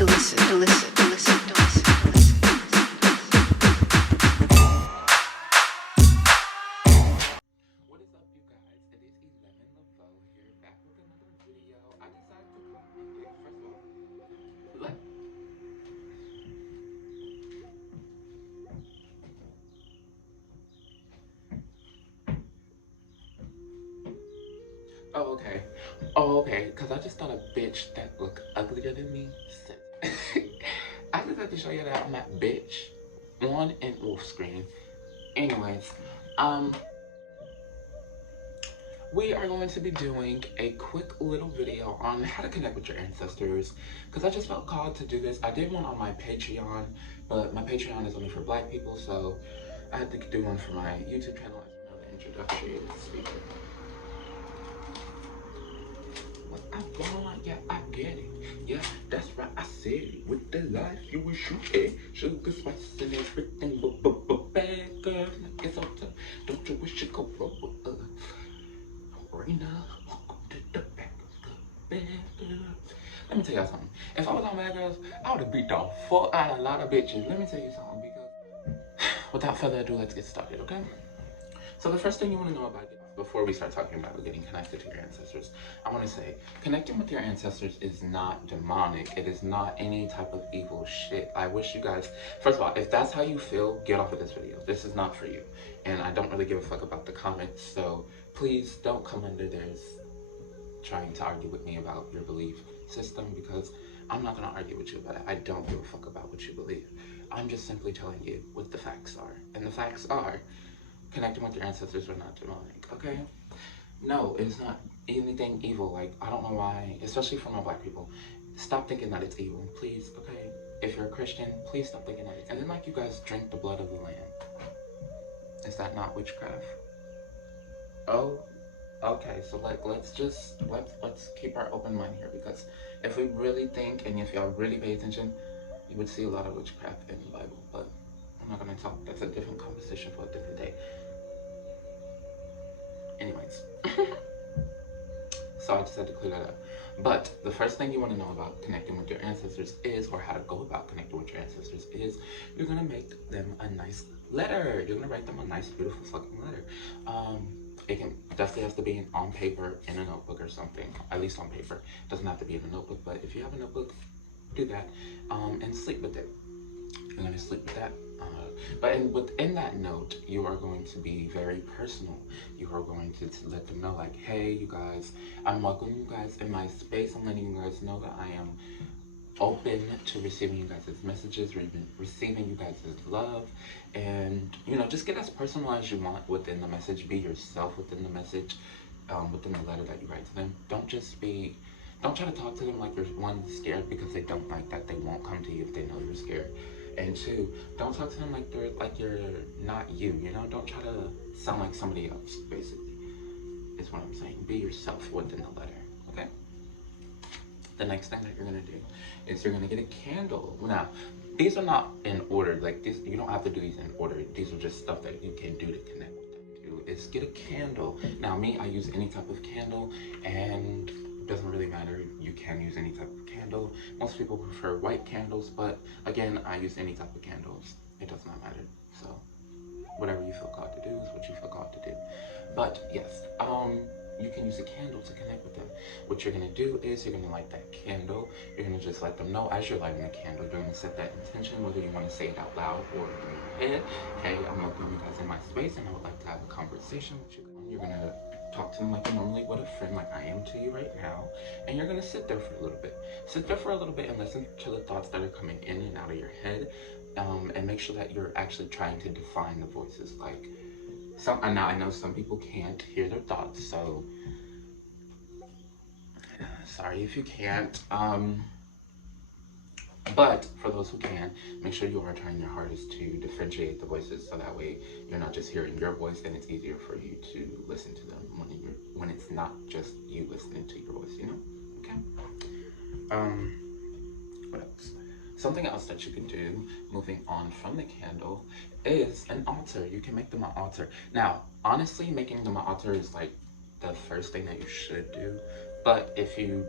What is up, you guys? It is 11 LeVeaux here, back with another video. I decided to come and get, first of all, let, oh, okay. Oh, okay, because I just thought a bitch that looked uglier than me said, I decided to show you that I'm that bitch on and off screen. Anyways, um, we are going to be doing a quick little video on how to connect with your ancestors, because I just felt called to do this. I did one on my Patreon, but my Patreon is only for black people, so I had to do one for my YouTube channel, as you know, the introductory speaker. What I want, yeah, I get it. Yeah, that's right, I said it. With the life you will shoot it. Sugar spice and everything, but bad girl, it's all tough. Don't you wish you could roll with us? Rena, welcome to the back of the bad girls. Let me tell y'all something. If I was on Bad Girls, I would have beat the fuck out of a lot of bitches. Let me tell you something, because without further ado, let's get started, okay? So the first thing you want to know about it, before we start talking about getting connected to your ancestors, I want to say connecting with your ancestors is not demonic. It is not any type of evil shit. I wish you guys, first of all, if that's how you feel, get off of this video. This is not for you. And I don't really give a fuck about the comments, so please don't come under theirs trying to argue with me about your belief system, because I'm not going to argue with you about it. I don't give a fuck about what you believe. I'm just simply telling you what the facts are. And the facts are, connecting with your ancestors are not demonic, okay? No, it's not anything evil. Like, I don't know why, especially for my black people, stop thinking that it's evil, please, okay? If you're a Christian, please stop thinking that. And then, like, you guys drink the blood of the lamb. Is that not witchcraft? Oh, okay, so like let's keep our open mind here, because if we really think and if y'all really pay attention, you would see a lot of witchcraft in the Bible. But I'm not gonna talk. That's a different conversation for a different day. Anyways, so I just had to clear that up. But the first thing you want to know about connecting with your ancestors is, or how to go about connecting with your ancestors is, you're gonna make them a nice letter. You're gonna write them a nice, beautiful fucking letter. It can definitely has to be on paper, in a notebook or something. At least on paper. It doesn't have to be in a notebook, but if you have a notebook, do that. And sleep with it. You're gonna sleep with that. But within that note, you are going to be very personal. You are going to let them know, like, hey, you guys, I'm welcoming you guys in my space. I'm letting you guys know that I am open to receiving you guys' messages, or even receiving you guys' love. And, you know, just get as personal as you want within the message. Be yourself within the message, within the letter that you write to them. Don't try to talk to them like you're, one, scared, because they don't like that. They won't come to you if they know you're scared. And two, don't talk to them like you're not you, you know? Don't try to sound like somebody else, basically, is what I'm saying. Be yourself within the letter, okay? The next thing that you're gonna do is you're gonna get a candle. Now, these are not in order, like this, you don't have to do these in order. These are just stuff that you can do to connect with them. Is get a candle. Now, me, I use any type of candle, and it doesn't really matter. You can use any type of candle. Most people prefer white candles, but again, I use any type of candles. It does not matter. So, whatever you feel called to do is what you feel called to do. But yes, you can use a candle to connect with them. What you're gonna do is you're gonna light that candle. You're gonna just let them know as you're lighting the candle. You're gonna set that intention, whether you want to say it out loud or in your head. Hey, I'm welcoming you guys in my space, and I would like to have a conversation with you. You're gonna talk to them like you normally would a friend, like I am to you right now. And you're gonna sit there for a little bit. Sit there for a little bit and listen to the thoughts that are coming in and out of your head. And make sure that you're actually trying to define the voices. Like, now I know some people can't hear their thoughts, so sorry if you can't. But for those who can, make sure you are trying your hardest to differentiate the voices, so that way you're not just hearing your voice, and it's easier for you to listen to them when it's not just you listening to your voice, you know? Okay. What else? Something else that you can do, moving on from the candle, is an altar. You can make them an altar. Now, honestly, making them an altar is like the first thing that you should do. But if you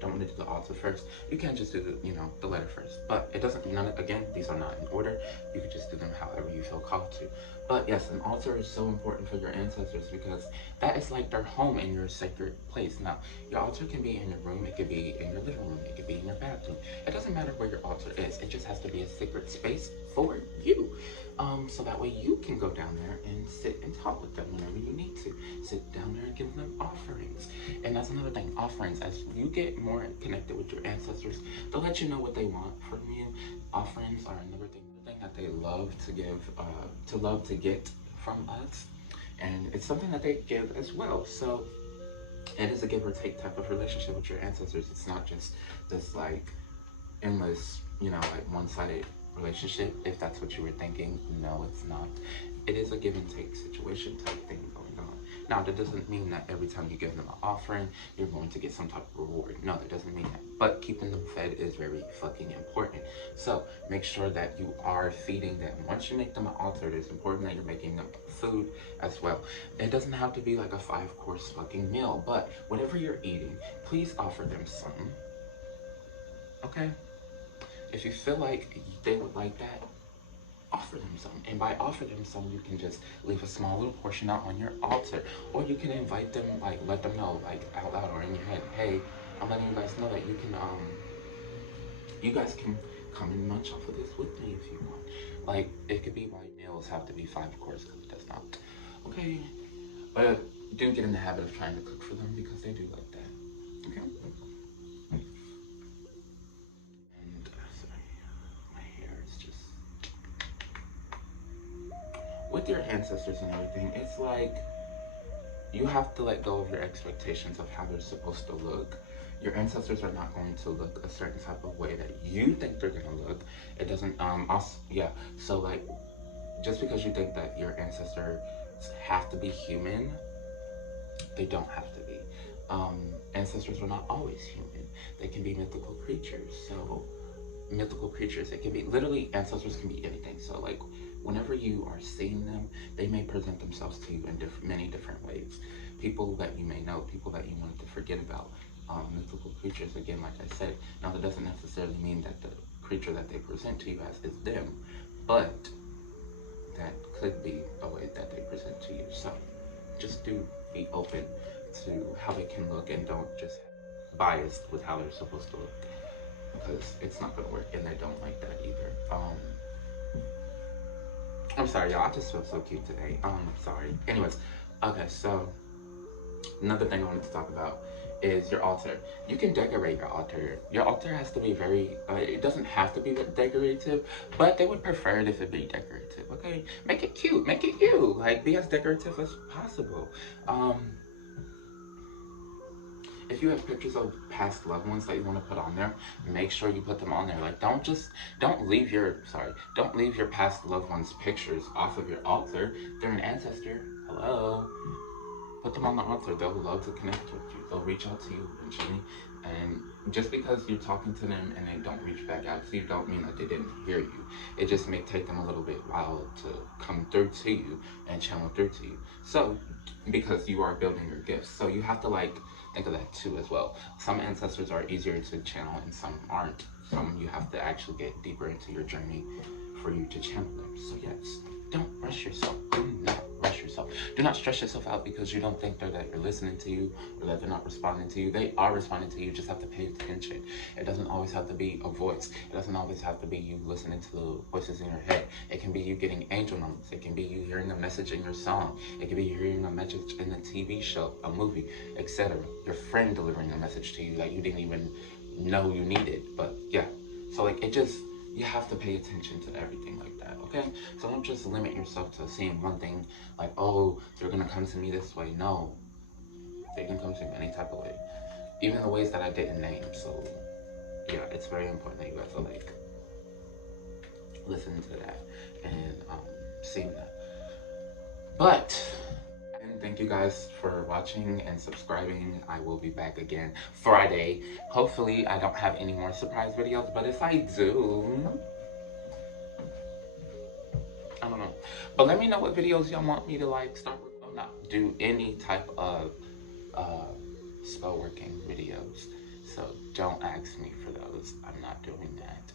don't want to do the altar first, you can just do the, you know, the letter first. But it doesn't, again, these are not in order. You could just do them however you feel called to. But yes, an altar is so important for your ancestors because that is like their home in your sacred place. Now, your altar can be in your room, it could be in your living room, it could be in your bathroom. It doesn't matter where your altar is. It just has to be a sacred space for you. So that way you can go down there and sit and talk with them whenever you need to. Sit down there and give them offerings. And that's another thing, offerings. As you get more connected with your ancestors, they'll let you know what they want from you. Offerings are another thing that they love to give, to get from us. And it's something that they give as well. So it is a give or take type of relationship with your ancestors. It's not just this like endless, you know, like one-sided relationship, if that's what you were thinking. No, it's not. It is a give and take situation type thing going on. Now, that doesn't mean that every time you give them an offering, you're going to get some type of reward. No, that doesn't mean that. But keeping them fed is very fucking important. So make sure that you are feeding them. Once you make them an altar, it's important that you're making them food as well. It doesn't have to be like a 5-course fucking meal, but whatever you're eating, please offer them some. Okay? If you feel like they would like that, offer them some. And by offer them some, you can just leave a small little portion out on your altar. Or you can invite them, like let them know, like out loud or in your head, hey, I'm letting you guys know that you guys can come and munch off of this with me if you want. Like, it could be why meals have to be 5-course, because it does not. Okay? But do get in the habit of trying to cook for them because they do like that. Okay? With your ancestors and everything, it's like you have to let go of your expectations of how they're supposed to look. Your ancestors are not going to look a certain type of way that you think they're gonna look. It doesn't so like, just because you think that your ancestors have to be human, they don't have to be. Ancestors are not always human. They can be mythical creatures. So mythical creatures, it can be literally, ancestors can be anything. So like, whenever you are seeing them, they may present themselves to you in many different ways. People that you may know, people that you wanted to forget about, mythical creatures, again, like I said. Now, that doesn't necessarily mean that the creature that they present to you as is them, but that could be a way that they present to you. So just do be open to how they can look and don't just biased with how they're supposed to look, because it's not gonna work, and they don't like that either. I'm sorry, y'all. I just feel so cute today. Sorry. Anyways, okay, so another thing I wanted to talk about is your altar. You can decorate your altar. Your altar has to be very, it doesn't have to be decorative, but they would prefer it if it be decorative, okay? Make it cute, make it you. Like, be as decorative as possible. If you have pictures of past loved ones that you want to put on there, make sure you put them on there. Like, don't leave your past loved ones' pictures off of your altar. They're an ancestor. Hello. Put them on the altar. They'll love to connect with you. They'll reach out to you eventually. And just because you're talking to them and they don't reach back out to you, don't mean that they didn't hear you. It just may take them a little bit while to come through to you and channel through to you. So, because you are building your gifts. So you have to, like, think of that too as well. Some ancestors are easier to channel and some aren't. Some you have to actually get deeper into your journey for you to channel them. So yes, don't rush yourself. Do not rush yourself. Do not stress yourself out because you don't think that you're listening to you or that they're not responding to you. They are responding to you. You just have to pay attention. It doesn't always have to be a voice. It doesn't always have to be you listening to the voices in your head. It can be you getting angel numbers. It can be you hearing a message in your song. It can be you hearing a message in a TV show, a movie, etc. Your friend delivering a message to you that you didn't even know you needed. But yeah, so like, you have to pay attention to everything like that, okay? So don't just limit yourself to seeing one thing, like, oh, they're gonna come to me this way. No, they can come to me any type of way, even the ways that I didn't name. So yeah, it's very important that you guys are like listening to that and seeing that. But and thank you guys for watching and subscribing. I will be back again Friday. Hopefully I don't have any more surprise videos, but if I do, I don't know. But let me know what videos y'all want me to like start with. Or not do any type of spell working videos. So don't ask me for those. I'm not doing that.